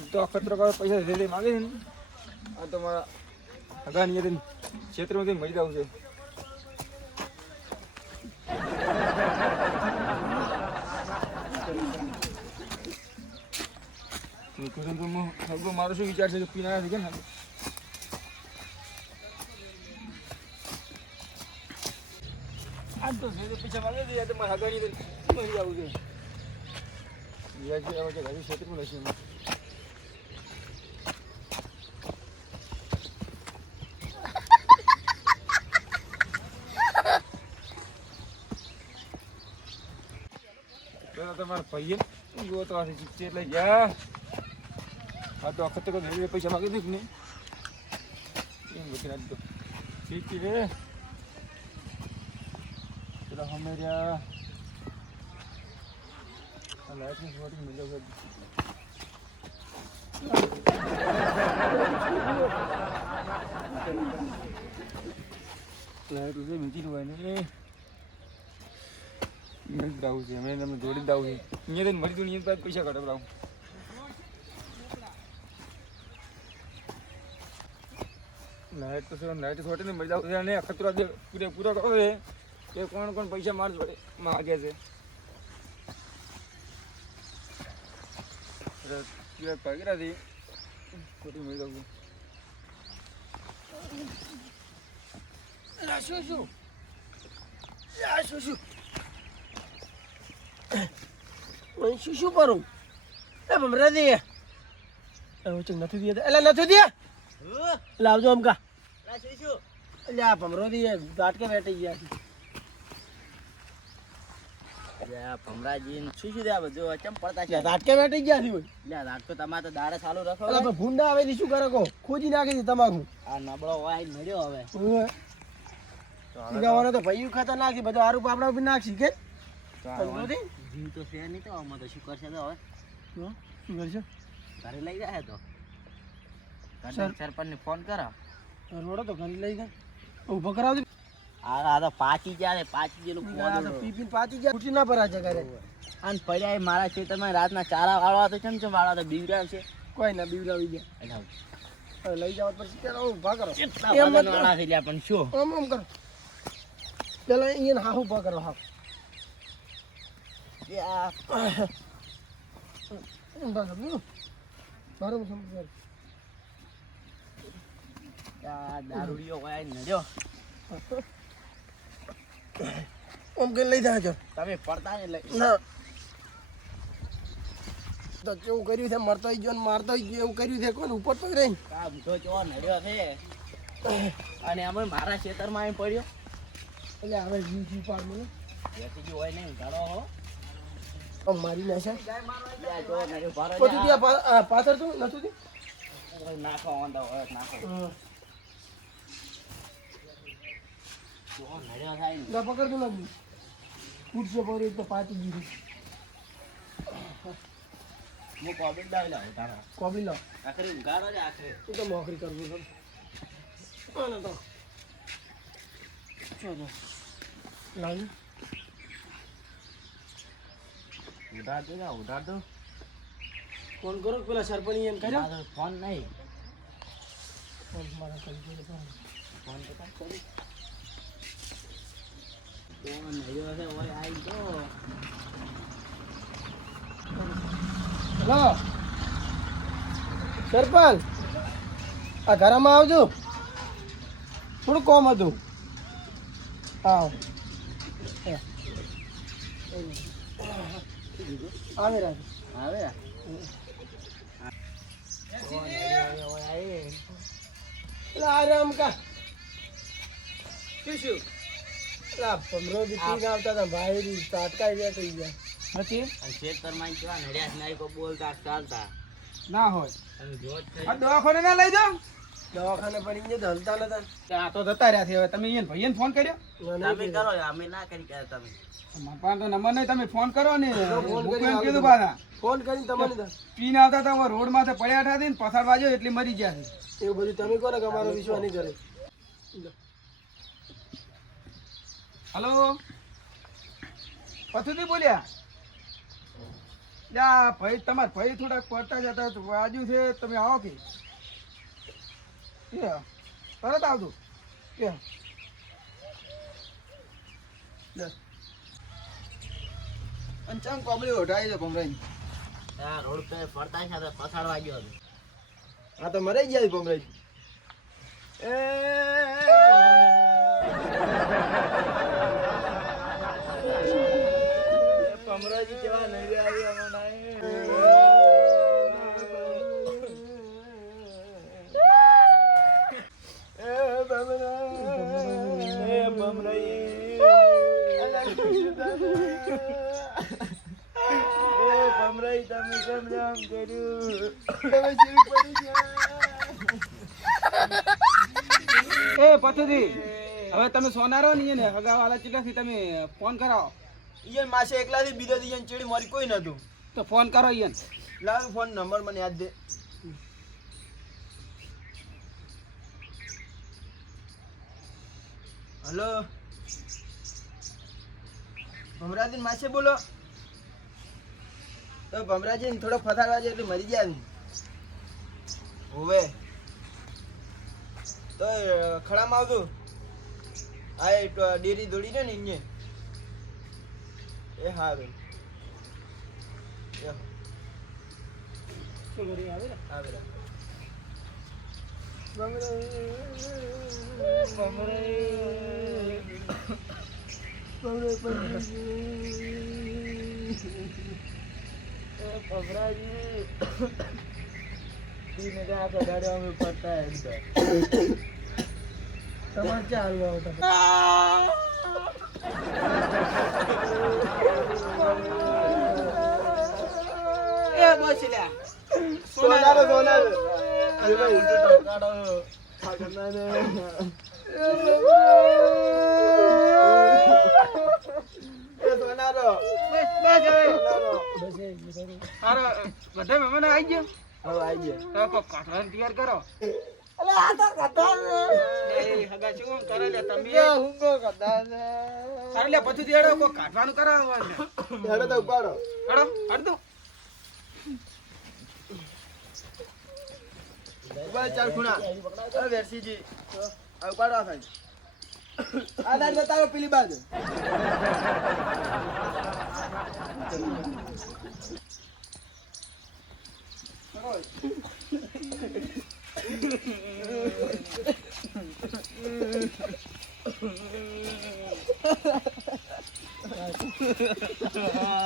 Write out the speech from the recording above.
તો અખતરો કરો પૈસા ધીરે માગે છે ને, આ તો મારા અગાની ક્ષેત્રમાંથી મરી જાવ છે. મારો શું વિચાર છે કે પીના છે કે ને આ તો જે પૈસા માગે છે તો મારા છે. વ્યાજ કે ભાઈ હજી ક્ષેત્રમાં લઈશું ભાઈએ ગોતો આ છે એટલે જા આ તો અખત તો ધીરે પૈસા માગી દીધું ને એમ બધી રાત તો ઠીક રે. પેલા હમે રહ્યા આ લાઈટની શોટિંગ જાય લાઈટ ઉસે મીઠી હોય ને મેં દાવું છે, મેં તમને જોડી દાવું છે. અહીંયા તો મરી તું પૈસા કાઢો લાવું લાઈટ તો સર લાઈટ છોટે ને મરી જાવ છે, અને અખતરો જે પૂરે કરો છે, કે કોણ કોણ પૈસા માર જોડે માગે છે. એટલે પગરાથી ખોટી મળી શું શું? શું શું? શું શું કરું? એ ભમરા દે. હવે ચક નથી દે. એટલે નથી દે? લાવજો અમકા એટલે આ ભમરો દે ગાટકે બેઠી ગયા ભમરાજી શું શું પડતા છે? બેઠી ગયા તો તમારે તો દાડે ચાલુ રાખો એટલે ભૂંડા આવે શું કરે કો ખોજી નાખી તમારું. આ નબળો હોય મળ્યો હવે. ગાવાનો તો ભાઈ ખાતા નાખી બધું આરું પાપડા ઉપર નાખી કે? જીવ તો છે નહીં તો આમાં તો શું કરશે તો હવે? શું કરશે? ઘરે લઈ જાય તો? સર. સરપંચ ફોન કરો. રોડો તો ઘરે લઈ જાય. ઊભો કરાવજો. આ આ તો પાછી જાય પાછી જેલું ઉઠી ના અને પડ્યા મારા ખેતરમાં રાતના ચારા વાળવા તો કેમ છે? વાળવા તો બીવડા છે. કોઈ ના બીવડાવી ગયા લઈ જાવ પછી ક્યારે ઊભા કરો. એમ મત વાળા થઈ ગયા પણ શું? આમ આમ કરો. પેલા અહીંયા હાફ ઊભા કરો હાફ એ આ ઊભા કરો હમ. બરાબર સમજ આ દારૂડિયો હોય આઈને નડ્યો આમ કે લઈ જાજો તમે પડતા ને ના તો કેવું કર્યું છે મરતો ગયો ને મારતો ગયો એવું કર્યું છે કોણ ઉપર તો રહી આ ઊંધો ચો નડ્યો છે અને અમે મારા ખેતરમાં આવીને પડ્યો એટલે હવે જીવ જીવ પાડ મને જેથી જો હોય નહીં ઘણો હો મારી નાખે. પછી ત્યાં પાછળ તો નતું તે? નાખો નાખો. ને. પકડતું નથી કૂદશે પડી તો પાછી ગયું હું કોબિડ દાવી લાવું તારા. કોબી લો આખરે ઉઘાડો ને આખરે. એ તો નોકરી કરવું છે. તો ચલો લાવી. ઉધાર દો ને ઉધાર દો ફોન કરો પેલા સરપંચ એમ કર્યો? ફોન નહીં. ફોન મારા કરી દો તો. ફોન તો કરી. તો નડ્યો છે ઓય આઈ તો હલો. સરપંચ આ ઘરમાં આવજો. થોડું કોમ હતું. આવ. આવે આવે? એટલે કા શું શું? ભમરો બી આવતા હતા ભાઈ તાટકાઈ ગયા થઈ ગયા. નથી ખેતરમાં કેવા નડ્યા બોલતા ચાલતા. ના હોય. દવાખાને ના લઈ જાઓ? દવાખાને પડી ગયા તો હલતા નતા. આ તો જતા રહ્યા છે. હવે તમે અહીંયા ભાઈને ફોન કર્યો? તમે કરો અમે ના કરી કે તમે. મારા તો નંબર નહીં તમે ફોન કરો ને. ફોન કરી કીધું પાછા. ફોન કરીને તમારી પીને આવતા હતા રોડ માથે પડ્યા હતા ને પસાર વાજો એટલે મરી ગયા છે. એવું બધું તમે કહો કે અમારો વિશ્વાસ નહીં કરે. હલો? પછુથી બોલ્યા? યા ભાઈ તમારા ભાઈ થોડાક પડતા જતા બાજુ છે. તમે આવો કે. કે તરત આવજો. કે અને ચમ કોબળી ઓઢાઈ છે ભમરાઈ આ રોડ પે ફરતા છે તો પસાડવા ગયો હતો. આ તો મરાઈ ગયા છે એ. કમરાજી કેવા નવી આવી એ પથુજી હવે તમે સોનારો નહીં ને હગાવાલા ચીલાથી તમે ફોન કરાવો ઈયન માસે એકલાથી બીજો દી ઈયન ચેડી મારી કોઈ નતું. તો ફોન કરો ઈયન. લાવ ફોન નંબર મને યાદ દે. હલો? ભમરાજીન માસે બોલો? તો ભમરાજીન થોડો ફસાડવા છે એટલે મરી ગયા. હોવે તો ખડામાં આવતું આ ડેરી દોડી ને ને ઇન્જે એ હારું એ આવેલા તમારે ચાલ એ બસ લ્યા સોનારો સોનારો. અરે ભાઈ ઉલટો ટોકાડો એ સોનારો. બસ બસ હવે. હારો બધા મહેમાનો આવી ગયા? હવે આઈ ગયા. તો કોક કાઢવાનું તૈયાર કરો. અલે આ તો કથા એ હગા શું કરે લે તમે હુંગો કથા છે અરે લે પછી દેડો કોક કાઢવાનું કરાવો ને તો ઉપાડો. હડો હડ દો ઉપાડ ચાર ખૂણા. અરે વેરસીજી આ ઉપાડો આ સાઈડ. આ સાઈડ બતાવો પેલી બાજુ. Ha ha ha ha ha!